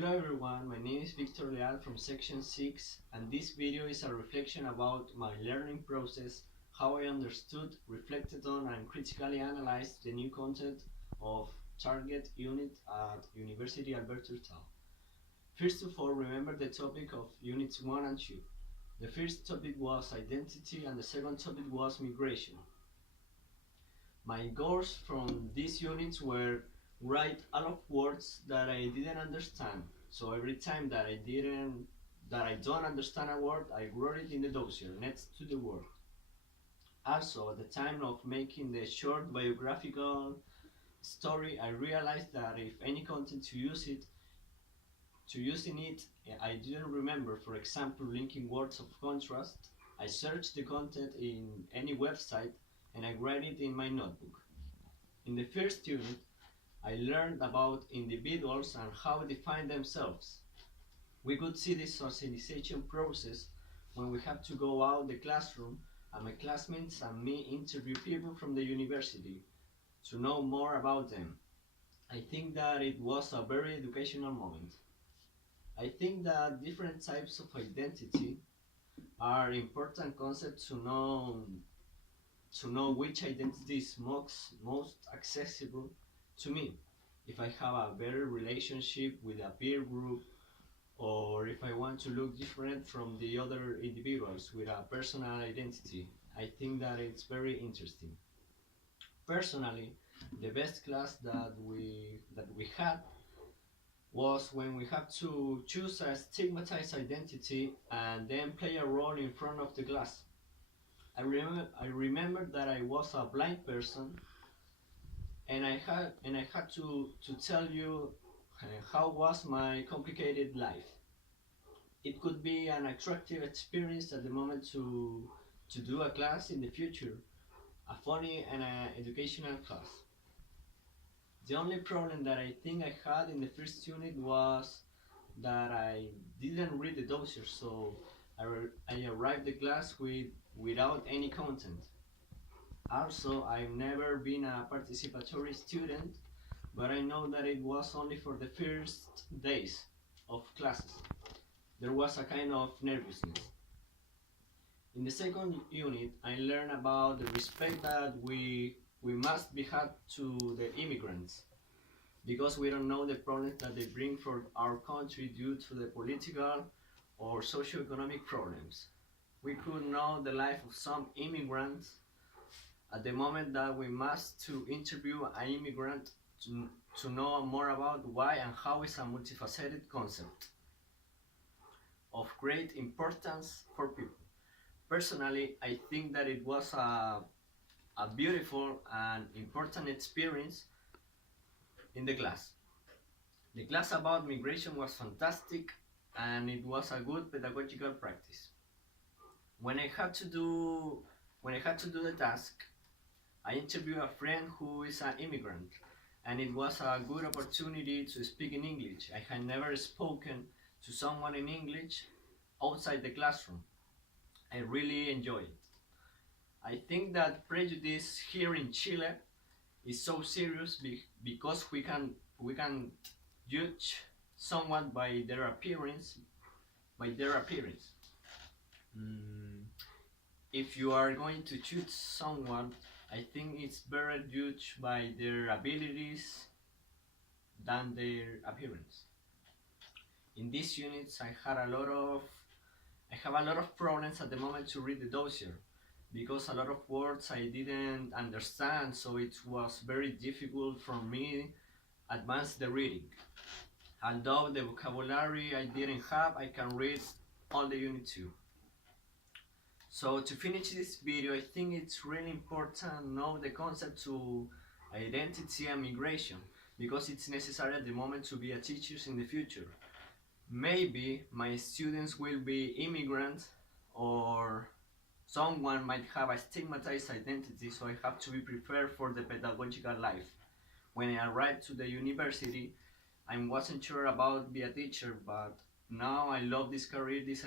Hello everyone, my name is Leal from section 6 and this video is a reflection about my learning process, how I understood, reflected on and critically analyzed the new content of target unit at University Alberto Hurtado. First of all, remember the topic of units 1 and 2. The first topic was identity and the second topic was migration. My goals from these units were write a lot of words that I didn't understand. So every time that I don't understand a word, I wrote it in the dossier next to the word. Also, at the time of making the short biographical story, I realized that if any content to use in it, I didn't remember. For example, linking words of contrast. I searched the content in any website and I write it in my notebook. In the first unit, I learned about individuals and how they define themselves. We could see the socialization process when we have to go out the classroom and my classmates and me interview people from the university to know more about them. I think that it was a very educational moment. I think that different types of identity are important concepts to know which identity is most accessible to me. If I have a better relationship with a peer group, or if I want to look different from the other individuals with a personal identity, I think that it's very interesting. Personally, the best class that we had was when we had to choose a stigmatized identity and then play a role in front of the class. I remember that I was a blind person and I had to tell you how was my complicated life. It could be an attractive experience at the moment to do a class in the future, a funny and an educational class. The only problem that I think I had in the first unit was that I didn't read the dossier, so I arrived the class without any content. Also, I've never been a participatory student, but I know that it was only for the first days of classes. There was a kind of nervousness. In the second unit, I learned about the respect that we must be had to the immigrants, because we don't know the problems that they bring for our country due to the political or socio-economic problems. We could know the life of some immigrants at the moment that we must to interview an immigrant to know more about why and how is a multifaceted concept of great importance for people. Personally, I think that it was a beautiful and important experience in the class. The class about migration was fantastic and it was a good pedagogical practice. When I had to do the task, I interviewed a friend who is an immigrant, and it was a good opportunity to speak in English. I had never spoken to someone in English outside the classroom. I really enjoyed it. I think that prejudice here in Chile is so serious because we can judge someone by their appearance. If you are going to choose someone, I think it's better judged by their abilities than their appearance. In these units, I have a lot of problems at the moment to read the dossier, because a lot of words I didn't understand, so it was very difficult for me advance the reading. Although the vocabulary I didn't have, I can read all the unit 2. So to finish this video, I think it's really important to know the concept to identity and migration, because it's necessary at the moment to be a teacher in the future. Maybe my students will be immigrants, or someone might have a stigmatized identity, so I have to be prepared for the pedagogical life. When I arrived to the university, I wasn't sure about being a teacher, but now I love this career. This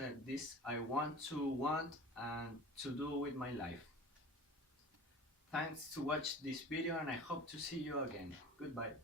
I want and to do with my life. Thanks to watch this video and I hope to see you again. Goodbye.